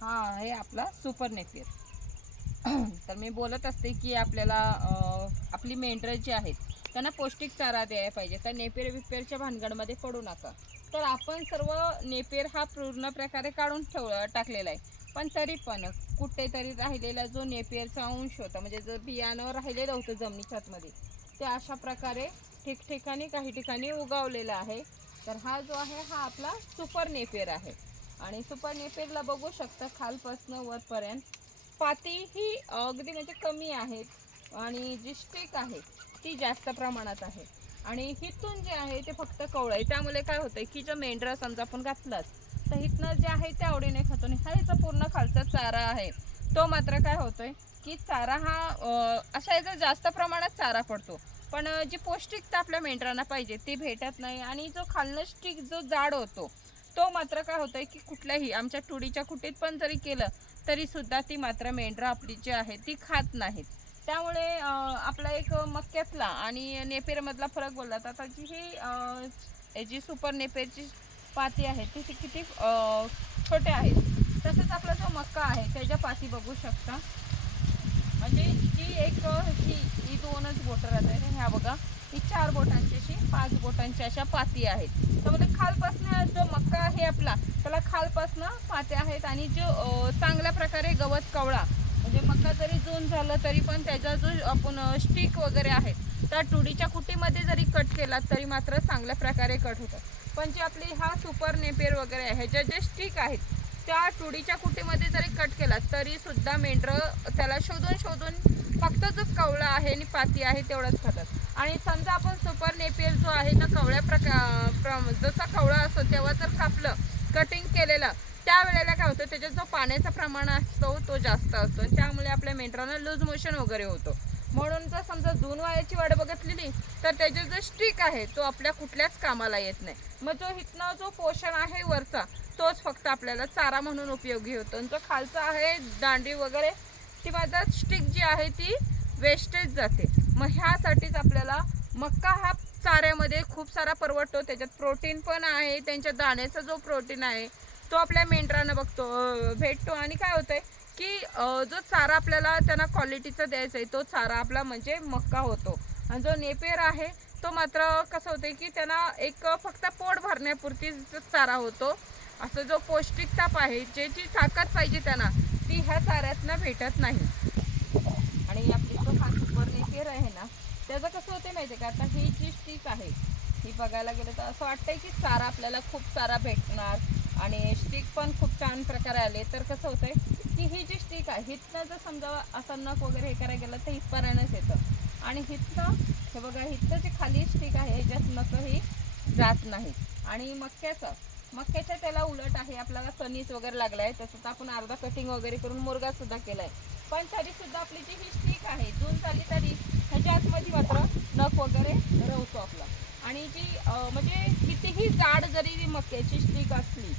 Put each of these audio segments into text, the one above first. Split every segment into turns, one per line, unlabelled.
हा आहे आपला सुपर नेपियर. तर मी बोलत असते की आपल्याला आपली मेंढरं जी आहेत त्यांना पौष्टिक चारा द्यायला पाहिजे. तर नेपियर विपेरच्या भानगडमध्ये पडू नका. तर आपण सर्व नेपियर हा पूर्ण प्रकारे काढून ठेव टाकलेला आहे. पण तरी पण कुठेतरी राहिलेला जो नेपियरचा अंश होता म्हणजे जो बियाणं राहिलेलं होतं जमिनीच्या आतमध्ये ते अशा प्रकारे ठिकठिकाणी काही ठिकाणी उगवलेलं आहे. तर हा जो आहे हा आपला सुपर नेपियर आहे. आणि सुपर नेपेरला बघू शकता खालपासनं वरपर्यंत. पाती ही अगदी म्हणजे कमी आहेत आणि जी स्टिक आहे ती जास्त प्रमाणात आहे. आणि हिथून जे आहे ते फक्त कवळं आहे. त्यामुळे काय होतं की जो मेंढरा समजा आपण घातलाच तर हिथनं जे आहे ते आवडीने खातो आणि हा याचा पूर्ण खालचा चारा आहे. तो मात्र काय होतोय की चारा हा अशा याचा जास्त प्रमाणात चारा पडतो. पण जी पौष्टिकता आपल्या मेंढरांना पाहिजे ती भेटत नाही आणि जो खालनं स्टिक जो जाड होतो तो मात्र काय होतोय की कुठल्याही आमच्या तुडीच्या कुटीत पण जरी केलं तरी सुद्धा ती मात्र मेंढरं आपली जी आहे ती खात नाहीत. त्यामुळे आपला एक मक्यातला आणि नेपेरमधला फरक बोलला तर आता जी ही जी सुपर नेपेरची पाती आहे ती ती किती छोटे आहेत. तसंच आपला जो मक्का आहे त्याच्या पाती बघू शकता. म्हणजे जी एक ही ही दोनच बोटं राहतात ह्या बघा. ही चार बोटांची अशी पाच बोटांची अशा पाती आहेत. त्यामध्ये खालपासनं जो मक्का आहे आपला त्याला खालपासनं पात्या आहेत आणि जो चांगल्या प्रकारे गवत कवळा म्हणजे मक्का जरी जून झालं तरी पण त्याचा जो आपण स्टिक वगैरे आहे त्या टुडीच्या कुटीमध्ये जरी कट केला तरी मात्र चांगल्या प्रकारे कट होतं पण जे आपली हा सुपर नेपेर वगैरे आहे ह्याच्या जे स्टिक आहेत त्या टुडीच्या कुटीमध्ये जरी कट केला तरी सुद्धा मेंढरं त्याला शोधून शोधून फक्त जो कवळा आहे आणि पाती आहे तेवढंच खातात. आणि समजा आपण सुपर नेपियर जो आहे ना कवळ्या प्रका प्र- जसा कवळा असतो तेव्हा जर कापलं कटिंग केलेलं त्यावेळेला काय होतं त्याच्यात जो पाण्याचा प्रमाण असतो तो जास्त असतो. आणि त्यामुळे आपल्या मेंढरांना लूज मोशन वगैरे होतो. म्हणून जर समजा जून वायाची वाट बघितलेली तर त्याचे जो स्टिक आहे तो आपल्या कुठल्याच कामाला येत नाही. मग जो इथनं जो पोषण आहे वरचा तोच फक्त आपल्याला चारा म्हणून उपयोगी होतो. आणि जो खालचा आहे दांडी वगैरे ती माझा स्टिक जी आहे ती वेस्टेज जाते. मग ह्यासाठीच आपल्याला मक्का हा चाऱ्यामध्ये खूप सारा परवडतो. त्याच्यात प्रोटीन पण आहे. त्यांच्या दाण्याचा जो प्रोटीन आहे तो आपल्या मेंढरांना बघतो. भेटतो. आणि काय होतंय की जो चारा आपल्याला त्यांना क्वालिटीचा द्यायचा आहे तो चारा आपला म्हणजे मक्का होतो. आणि जो नेपेर आहे तो मात्र कसं होतं की त्यांना एक फक्त पोट भरण्यापुरती चारा होतो असं जो पौष्टिकता आहे ज्याची ताकद पाहिजे त्यांना ती ह्या चाऱ्यातनं भेटत नाही. आणि आपली जो आहे ना? त्याचं कसं होते माहिती आहे का? आता ही जी स्टिक आहे ही बघायला गेलं तर असं वाटतंय की चारा आपल्याला खूप सारा भेटणार आणि स्टिक पण खूप छान प्रकारे आले. तर कसं होतंय की ही जी स्टिक आहे हिथनं जर समजा असं नख वगैरे हे करायला गेलं तर हितपर्यंतच येतं. आणि हिथनं हे बघा हिथनं जी खाली स्टिक आहे ह्याच्यात नख ही जात नाही. आणि मक्याचं मक्याच्या त्याला उलट आहे आपल्याला कणीस वगैरे लागला आहे तसं तर आपण अर्धा कटिंग वगैरे करून मुर्गासुद्धा केला आहे पण तरीसुद्धा आपली जी ही स्टिक आहे जून झाली तरी ह्याच्या आतमध्ये मात्र नख वगैरे रवतो आपला. आणि जी म्हणजे कितीही जाड जरी मक्याची स्टिक असली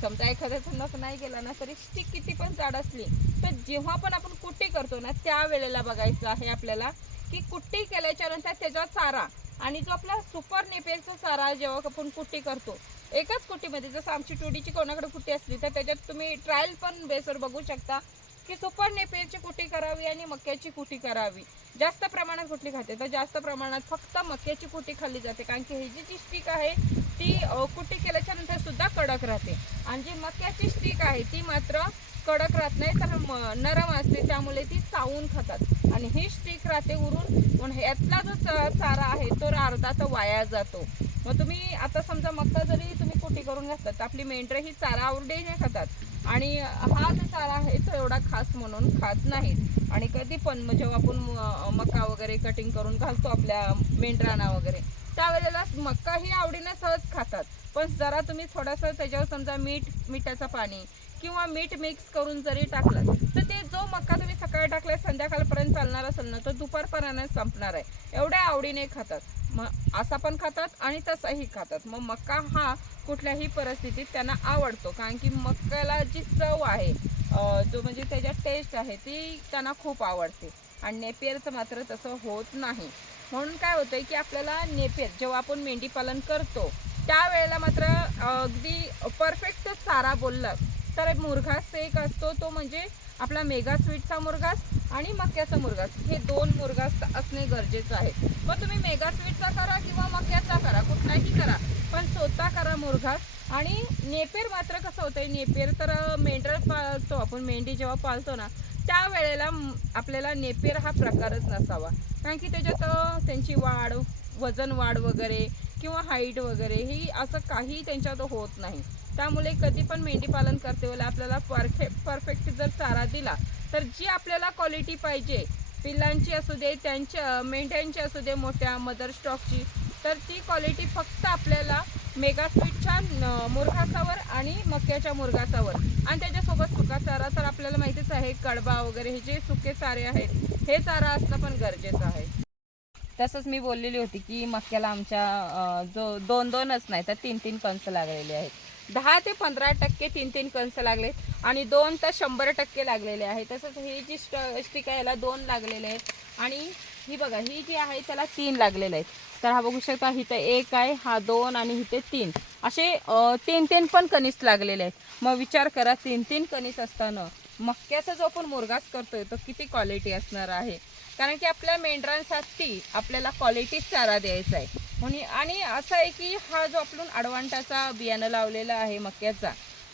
समजा एखाद्याचा नख नाही गेला ना तरी स्टिक किती पण जाड असली तर जेव्हा पण आपण कुट्टी करतो ना त्या वेळेला बघायचं आहे आपल्याला की कुट्टी केल्याच्यानंतर त्याचा चारा आणि जो आपला सुपर नेपेलचा चारा जेव्हा आपण कुट्टी करतो एकाच कुट्टीमध्ये जसं आमची टोडीची कोणाकडे कुट्टी असली तर त्याच्यात तुम्ही ट्रायल पण बेसवर बघू शकता. की सुपर नेपेरची कुट्टी करावी आणि मक्याची कुटी करावी. जास्त प्रमाणात कुठली खाते? तर जास्त प्रमाणात फक्त मक्याची कुटी खाल्ली जाते. कारण की ही जी जी स्टिक आहे ती कुटी केल्याच्यानंतर सुद्धा कडक राहते. आणि जी मक्याची स्टिक आहे ती मात्र कडक राहत नाही तर म- नरम असते. त्यामुळे ती चावून खातात. आणि ही स्टिक राहते उरून. यातला ह्यातला जो चा- चारा आहे तो अर्धा तर वाया जातो. मग तुम्ही आता समजा मक्का जरी तुम्ही कुटी करून घातलात तर आपली मेंढरं ही चारा आवडीने खातात. आणि हा जो चारा आहे तो एवढा खास म्हणून खात नाहीत आणि कधी पण म्हणजे जेव्हा आपण म- मका वगैरे कटिंग करून घालतो आपल्या मेंढरांना वगैरे त्यावेळेला मक्का ही आवडीने सहज खातात. पण जरा तुम्ही थोडंसं त्याच्यावर समजा मीठ मिठाचं पाणी किंवा मीठ मिक्स करून जरी टाकलं तर ते जो मका तुम्ही सकाळी टाकलाय संध्याकाळपर्यंत चालणार असेल ना तो दुपारपर्यंत संपणार आहे. एवढ्या आवडीने खातात. मग असा पण खातात आणि तसाही खातात. मग मक्का हा कुठल्याही परिस्थितीत त्यांना आवडतो. कारण की मक्याला जी चव आहे जो म्हणजे त्याच्या टेस्ट आहे ती त्यांना खूप आवडते. आणि नेपियरचं मात्र तसं होत नाही. म्हणून काय होतंय की आपल्याला नेपियर जेव्हा आपण मेंढीपालन करतो त्यावेळेला मात्र अगदी परफेक्ट चारा बोललं तर मुरघास एक असतो. तो म्हणजे आपला मेगा स्वीटचा मुरघास आणि मक्याचा मुरघास हे दोन मुरघास असणे गरजेचं आहे. मग तुम्ही मेगा स्वीटचा करा किंवा मक्याचा करा कुठलाही करा. पण स्वतः करा मुरघास आणि नेपेर मात्र कसं होतंय नेपेर तर मेंढर पाळतो आपण. मेंढी जेव्हा पाळतो ना त्या वेळेला आपल्याला नेपेर हा प्रकारच नसावा. कारण की त्याच्यात त्यांची वाढ वजन वाढ वगैरे किंवा हाईट वगैरे ही असं काही त्यांच्यात होत नाही. त्यामुळे कधी पण मेंढी पालन करते. वेळेला आपल्याला परफेक्ट परफेक्ट जर चारा दिला तर जी आपल्याला क्वालिटी पाहिजे पिल्लांची असू दे त्यांच्या मेंढ्यांची असू दे मोठ्या मदर स्टॉकची तर ती क्वालिटी फक्त आपल्याला मेगास्वीटच्या मुरघासावर आणि मक्याच्या मुरघासावर. आणि त्याच्यासोबत सुका चारा तर आपल्याला माहितीच आहे कडबा वगैरे हे जे सुके चारे आहेत हे चारा असणं पण गरजेचं आहे. तसंच मी बोललेली होती की मक्याला आमच्या जो दोन दोनच नाही तर तीन तीन कणसं लागलेले आहेत. दहा ते पंधरा टक्के तीन तीन कंस लागले आणि दोन तर शंभर टक्के लागलेले आहेत. तसंच ही जी स्ट स्टिक आहे याला दोन लागलेले आहेत. आणि ही बघा ही जी आहे त्याला तीन लागलेले आहेत. तर हा बघू शकता इथं एक आहे हा दोन आणि इथे तीन. असे तीन तीन पण कणीस लागलेले आहेत. मग विचार करा तीन तीन कणीस असताना मक्याचा जो आपण मुरगास करतोय तो किती क्वालिटी असणार आहे? कारण की आपल्या मेंढरांसाठी आपल्याला क्वालिटीच चारा द्यायचा आहे. म्हणून आणि असं आहे की हा जो आपण अडवांटाचा बियाणं लावलेला आहे मक्याचा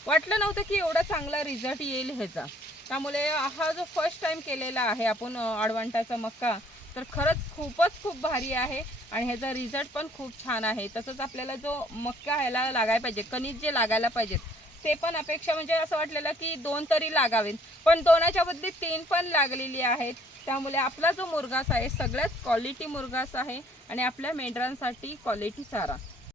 वाटलं नव्हतं की एवढा चांगला रिझल्ट येईल ह्याचा. त्यामुळे हा जो फर्स्ट टाईम केलेला आहे आपण अडवांटाचा मक्का तर खरंच खूपच खूप भारी आहे आणि ह्याचा रिझल्ट पण खूप छान आहे. तसंच आपल्याला जो मक्का ह्याला लागायला पाहिजे कणीस जे लागायला पाहिजेत ते पण अपेक्षा म्हणजे असं वाटलेलं की दोन तरी लागावेत. पण दोनाच्या बदली तीन पण लागलेली आहेत. त्यामुळे आपला जो मुरगास आहे सगळ्यात क्वालिटी मुरगास आहे आणि आपल्या मेंढरांसाठी क्वालिटी चारा.